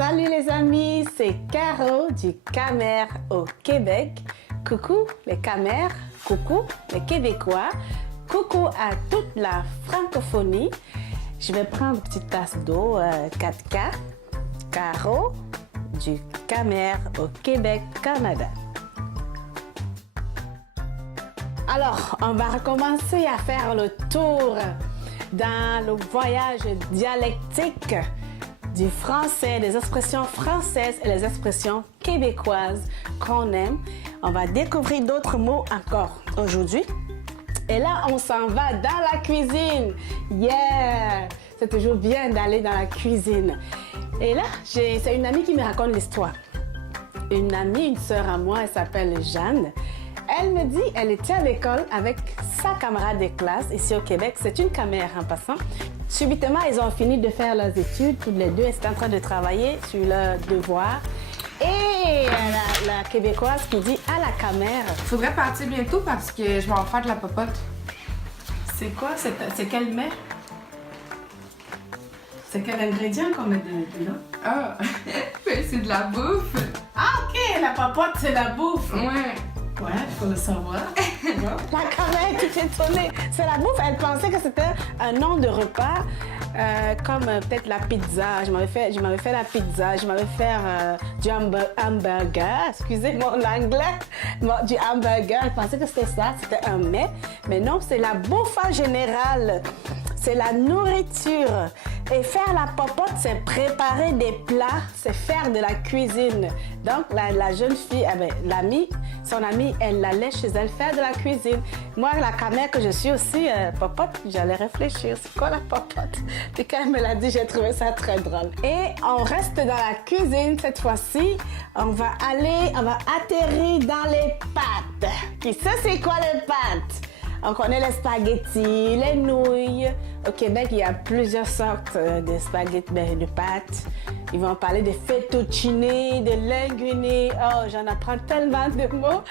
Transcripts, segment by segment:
Salut les amis, c'est Caro du Camère au Québec. Coucou les Camères, coucou les Québécois, coucou à toute la francophonie. Je vais prendre une petite tasse d'eau 4K. Caro du Camère au Québec, Canada. Alors, on va recommencer à faire le tour dans le voyage dialectique du français, des expressions françaises et les expressions québécoises qu'on aime. On va découvrir d'autres mots encore aujourd'hui. Et là, on s'en va dans la cuisine. Yeah! C'est toujours bien d'aller dans la cuisine. Et là, c'est une amie qui me raconte l'histoire. Une amie, une sœur à moi, elle s'appelle Jeanne. Elle me dit, elle était à l'école avec sa camarade de classe ici au Québec. C'est une caméra en passant. Subitement, ils ont fini de faire leurs études, toutes les deux. Elles étaient en train de travailler sur leurs devoirs. Et la Québécoise qui dit à la caméra... Faudrait partir bientôt parce que je vais en faire de la popote. C'est quoi? C'est quel mets? C'est quel ingrédient qu'on met dedans? Ah, c'est de la bouffe. Ah, OK! La popote, c'est la bouffe. Ouais. Ouais, il faut le savoir. La caméra est toute étonnée. C'est la bouffe. Elle pensait que c'était un nom de repas, comme peut-être la pizza. Je m'avais fait la pizza. Je m'avais fait du hamburger. Excusez mon anglais. Du hamburger. Elle pensait que c'était ça. C'était un mets. Mais non, c'est la bouffe en général. C'est la nourriture. Et faire la popote, c'est préparer des plats, c'est faire de la cuisine. Donc, la jeune fille, son amie, elle allait chez elle faire de la cuisine. Moi, la caméra que je suis aussi, popote, j'allais réfléchir, c'est quoi la popote? Puis quand elle me l'a dit, j'ai trouvé ça très drôle. Et on reste dans la cuisine cette fois-ci. On va atterrir dans les pâtes. Puis ça, c'est quoi les pâtes? On connaît les spaghettis, les nouilles. Au Québec, il y a plusieurs sortes de spaghettis, de pâtes. Ils vont parler de fettuccine, de linguine. Oh, j'en apprends tellement de mots.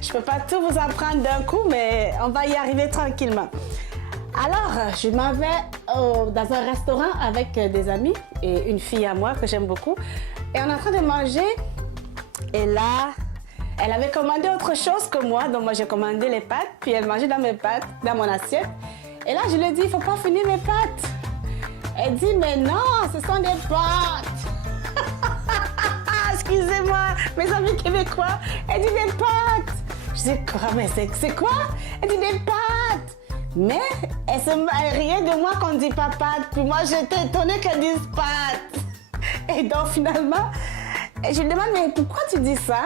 Je peux pas tout vous apprendre d'un coup, mais on va y arriver tranquillement. Alors, je m'en vais dans un restaurant avec des amis et une fille à moi que j'aime beaucoup. Et on est en train de manger. Et là... Elle avait commandé autre chose que moi, donc moi j'ai commandé les pâtes, puis elle mangeait dans mes pâtes, dans mon assiette. Et là, je lui ai dit, il ne faut pas finir mes pâtes. Elle dit, mais non, ce sont des pâtes. Excusez-moi, mes amis québécois. Elle dit des pâtes. Je dis, quoi, mais c'est quoi? Elle dit des pâtes. Mais elle riait de moi qu'on ne dit pas pâtes, puis moi j'étais étonnée qu'elle dise pâtes. Et donc finalement, je lui demande, mais pourquoi tu dis ça?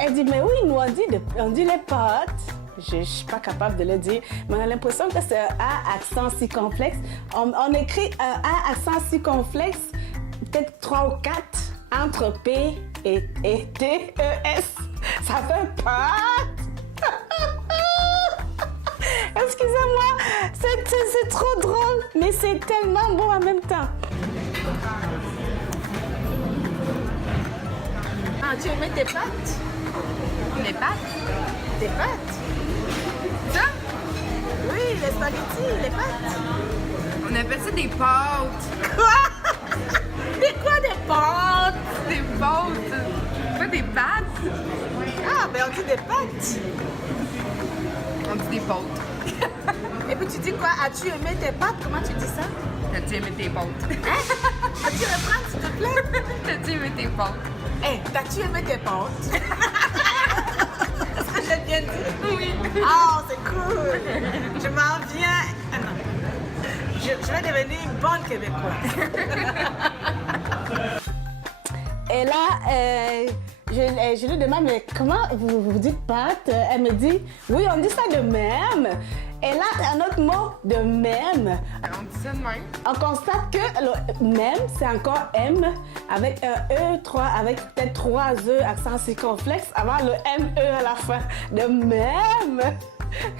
Elle dit, mais oui, nous on dit les pâtes. Je ne suis pas capable de le dire, mais on a l'impression que c'est un A accent circonflexe. On écrit un A accent circonflexe, peut-être 3 ou 4, entre P et T, E, S. Ça fait pâtes. Excusez-moi, c'est trop drôle, mais c'est tellement bon en même temps. Ah, tu aimais tes pâtes? Les pâtes? Des pâtes? Ça? Oui, les spaghettis, les pâtes. On appelle ça des pâtes. Quoi? C'est quoi des pâtes? Des pâtes. Pas des pâtes? Ah, ben on dit des pâtes. On dit des pâtes. Et puis tu dis quoi? As-tu aimé tes pâtes? Comment tu dis ça? T'as-tu aimé tes pâtes? As-tu reprendre, s'il te plaît? T'as-tu aimé tes pâtes? Hé, t'as-tu aimé tes pâtes? Est-ce que j'ai bien dit? Oui. Oh, c'est cool. Je m'en viens. Ah non. Je vais devenir une bonne Québécoise. Et là, je lui demande, mais comment vous dites pâte? Elle me dit, oui, on dit ça de même. Et là, un autre mot de même. On dit ça de même. On constate que le même, c'est encore M, avec un E, avec peut-être 3 E, accent circonflexe, avant le M-E à la fin. De même.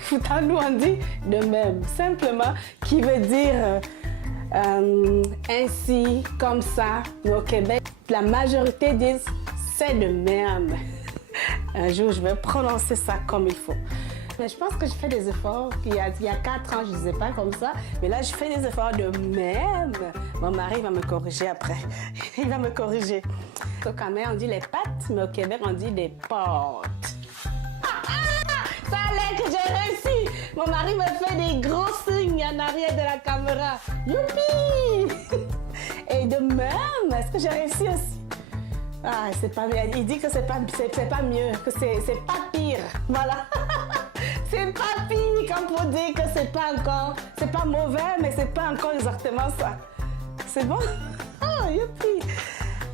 Pourtant, nous, on dit de même. Simplement, qui veut dire ainsi, comme ça. Mais au Québec, la majorité disent c'est de même. Un jour, je vais prononcer ça comme il faut. Mais je pense que je fais des efforts. Puis il y a 4 ans, je ne disais pas comme ça. Mais là, je fais des efforts de même. Mon mari va me corriger après. Il va me corriger. Au Cameroun, on dit les pâtes, mais au Québec, on dit des pâtes. Ça allait que j'ai réussi. Mon mari me fait des gros signes en arrière de la caméra. Youpi! Et de même, est-ce que j'ai réussi aussi? Ah, c'est pas bien. Il dit que c'est pas mieux, que c'est pas pire. Voilà. C'est pas pire comme pour dire que c'est pas mauvais, mais c'est pas encore exactement ça. C'est bon? Ah, youpi!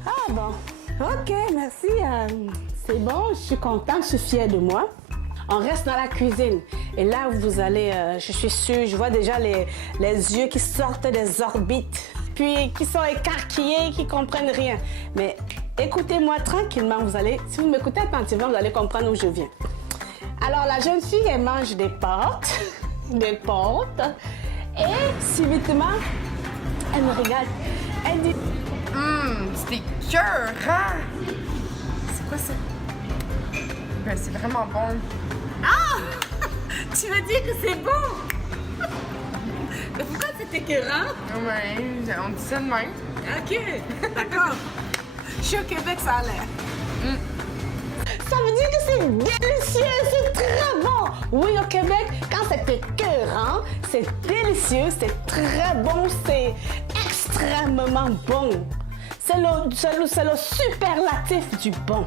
Ah bon. Ok, merci. C'est bon, je suis contente, je suis fière de moi. On reste dans la cuisine. Et là, vous allez, je suis sûre, je vois déjà les yeux qui sortent des orbites, puis qui sont écarquillés, qui comprennent rien. Mais écoutez-moi tranquillement, si vous m'écoutez attentivement, vous allez comprendre où je viens. Alors, la jeune fille, elle mange des pâtes, et subitement, elle me regarde, elle dit... C'est écœurant! C'est quoi ça? Ben, c'est vraiment bon. Ah! Tu veux dire que c'est bon? Mais pourquoi c'est écœurant? Ouais, on dit ça de même. Ok, d'accord. Je suis au Québec, ça a l'air. Ça veut dire que c'est délicieux, c'est très bon. Oui, au Québec, quand c'est écœurant, c'est délicieux, c'est très bon, c'est extrêmement bon. C'est le superlatif du bon.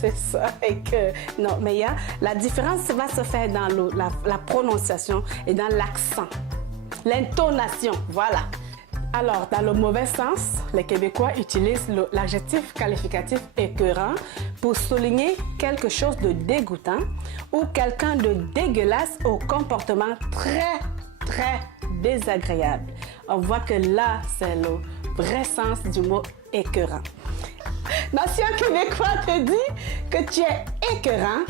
C'est ça. Et que, non, mais la différence va se faire dans la prononciation et dans l'accent. L'intonation, voilà. Alors, dans le mauvais sens, les Québécois utilisent l'adjectif qualificatif écœurant pour souligner quelque chose de dégoûtant ou quelqu'un de dégueulasse au comportement très, très désagréable. On voit que là, c'est le vrai sens du mot écœurant. Donc, si un Québécois te dit que tu es écœurant,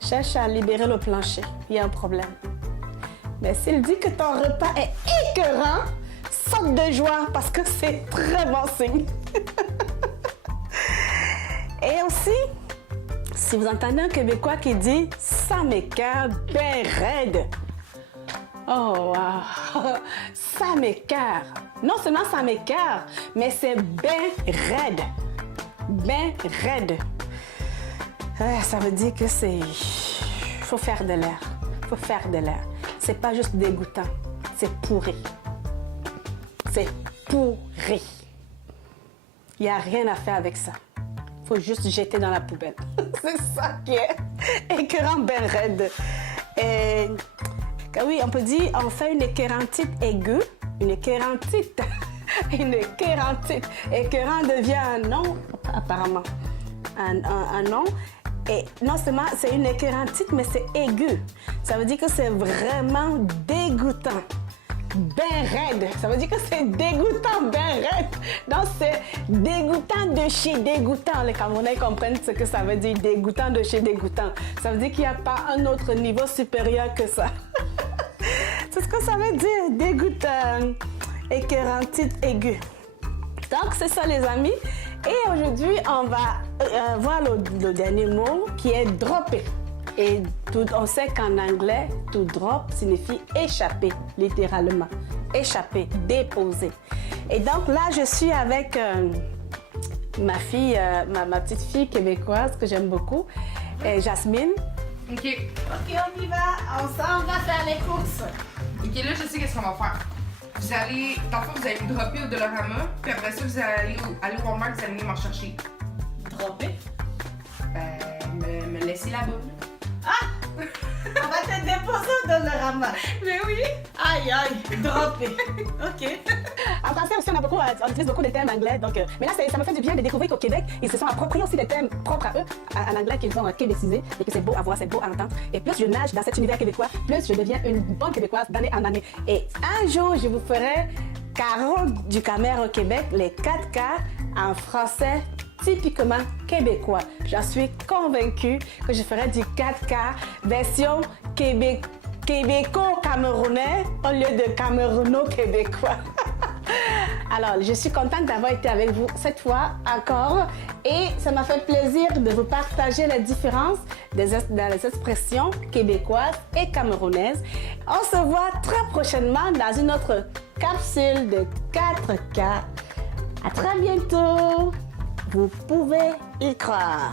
cherche à libérer le plancher. Il y a un problème. Mais s'il dit que ton repas est écœurant, saute de joie parce que c'est très bon signe. Et aussi, si vous entendez un Québécois qui dit « ça m'écoeure ben raide », oh wow, ça m'écoeure. Non seulement ça m'écoeure, mais c'est ben raide. Ben raide. Ça veut dire que c'est... faut faire de l'air. Faut faire de l'air. C'est pas juste dégoûtant, c'est pourri. C'est pourri. Il n'y a rien à faire avec ça. Faut juste jeter dans la poubelle. C'est ça qui est écœurant ben raide. Et oui, on peut dire, on fait une écœurantite aiguë, une écœurantite. Une écœurantite. Écœurant devient un nom, apparemment. Un nom. Et non seulement c'est une écœurantite, mais c'est aigu. Ça veut dire que c'est vraiment dégoûtant. Ben raide. Ça veut dire que c'est dégoûtant, ben raide. Donc c'est dégoûtant de chez dégoûtant. Les Camerounais comprennent ce que ça veut dire, dégoûtant de chez dégoûtant. Ça veut dire qu'il n'y a pas un autre niveau supérieur que ça. C'est ce que ça veut dire, dégoûtant, écœurantite aiguë. Donc c'est ça les amis. Et aujourd'hui, on va voir le dernier mot qui est dropper. Et on sait qu'en anglais, to drop signifie échapper, littéralement. Échapper, déposer. Et donc là, je suis avec ma fille, ma petite fille québécoise que j'aime beaucoup, Jasmine. OK. OK, on y va. On s'en va faire les courses. OK, là, je sais qu'est-ce qu'on va faire. Vous allez, dans le fond, vous allez me dropper au Dollarama, puis après ça, vous allez aller au Walmart, vous allez venir m'en chercher. Dropper? Ben, me laisser là-bas. Ah! On va te déposer au Dollarama. Mais oui! Aïe, aïe, dropper. OK. En français aussi, on utilise beaucoup de termes anglais. Donc, mais là, ça me fait du bien de découvrir qu'au Québec, ils se sont appropriés aussi des termes propres à eux, en anglais, qu'ils ont québécisés, et que c'est beau à voir, c'est beau à entendre. Et plus je nage dans cet univers québécois, plus je deviens une bonne Québécoise d'année en année. Et un jour, je vous ferai Carole du Cameroun au Québec, les 4 cas en français typiquement québécois. J'en suis convaincue que je ferai du 4K version québéco-camerounais au lieu de camerouno-québécois. Alors, je suis contente d'avoir été avec vous cette fois encore et ça m'a fait plaisir de vous partager les différences dans les expressions québécoises et camerounaises. On se voit très prochainement dans une autre capsule de 4K. À très bientôt. Vous pouvez y croire.